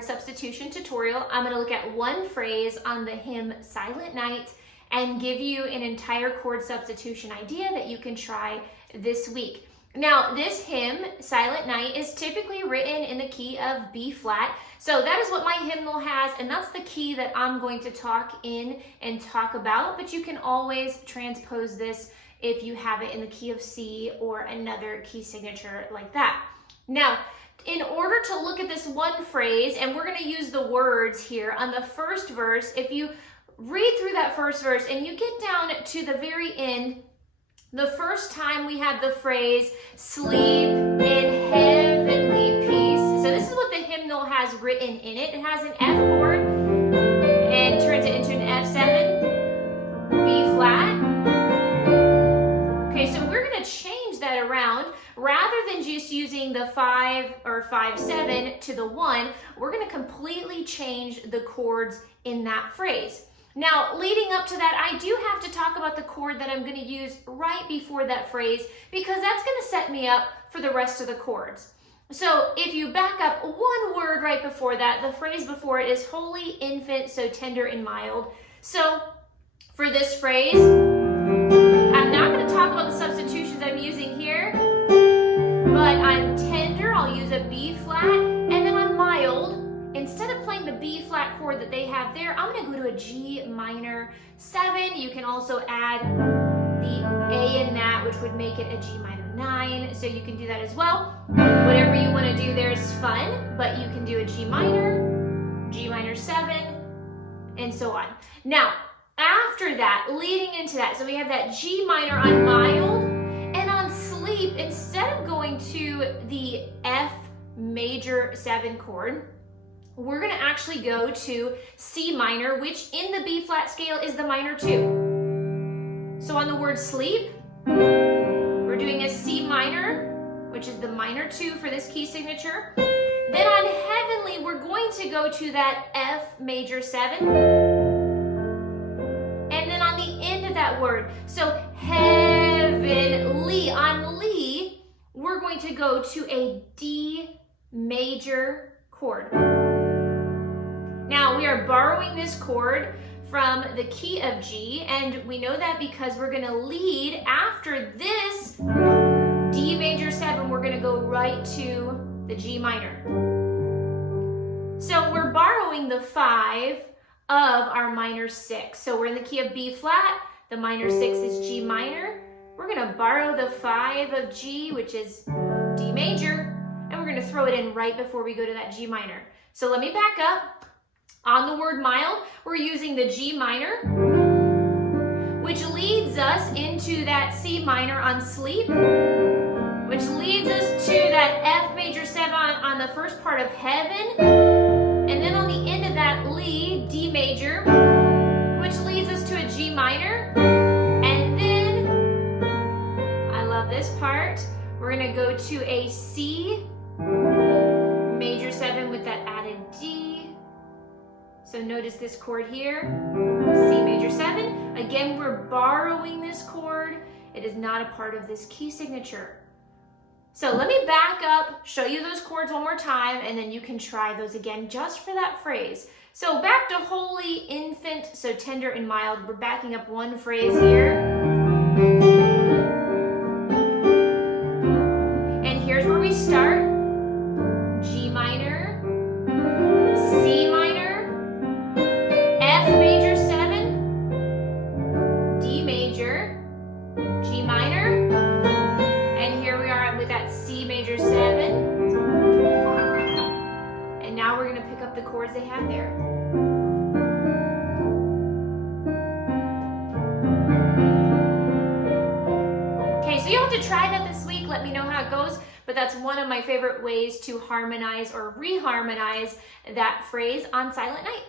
chord substitution tutorial, I'm going to look at one phrase on the hymn Silent Night and give you an entire chord substitution idea that you can try this week. Now, this hymn, Silent Night, is typically written in the key of B flat. So that is what my hymnal has, and that's the key that I'm going to talk in and talk about, but you can always transpose this if you have it in the key of C or another key signature like that. Now, in order to look at this one phrase, and we're going to use the words here on the first verse, if you read through that first verse and you get down to the very end, the first time we have the phrase, sleep in heavenly peace. So this is what the hymnal has written in it. It has an F chord and turns it into an F7, B flat. Okay, so we're going to change that around. Rather than just using the 5 or 5-7 to the 1, we're going to completely change the chords in that phrase. Now, leading up to that, I do have to talk about the chord that I'm going to use right before that phrase, because that's going to set me up for the rest of the chords. So if you back up one word right before that, the phrase before it is holy infant, so tender and mild. So for this phrase, I'm not going to talk about the substitutions I'm using here, but I'm tender, I'll use a B flat, and then I'm mild. Instead of playing the B flat chord that they have there, I'm going to go to a G minor 7. You can also add the A in that, which would make it a G minor 9. So you can do that as well. Whatever you want to do there is fun, but you can do a G minor 7, and so on. Now, after that, leading into that, so we have that G minor on mild, and on sleep, instead of going to the F major 7 chord, we're going to actually go to C minor, which in the B flat scale is the minor 2. So on the word sleep, we're doing a C minor, which is the minor 2 for this key signature. Then on heavenly, we're going to go to that F major 7. And then on the end of that word, so heavenly, on Lee, we're going to go to a D major chord. Now, we are borrowing this chord from the key of G, and we know that because we're going to lead after this D major 7, we're going to go right to the G minor. So we're borrowing the 5 of our minor 6. So we're in the key of B flat, the minor 6 is G minor. We're going to borrow the 5 of G, which is D major, and we're going to throw it in right before we go to that G minor. So let me back up. On the word mild, we're using the G minor, which leads us into that C minor on sleep, which leads us to that F major 7 on the first part of heaven, and then on the end of that Lee, D major, which leads us to a G minor, and then, I love this part, we're going to go to a C major 7 with that added D. So notice this chord here, C major 7. Again, we're borrowing this chord. It is not a part of this key signature. So let me back up, show you those chords one more time, and then you can try those again just for that phrase. So back to holy infant, so tender and mild. We're backing up one phrase here. And here's where we start. G minor, C minor, F major 7, D major, G minor, and here we are with that C major 7. And now we're going to pick up the chords they have there. Okay, so you'll have to try that this week. Let me know how it goes. But that's one of my favorite ways to harmonize or reharmonize that phrase on Silent Night.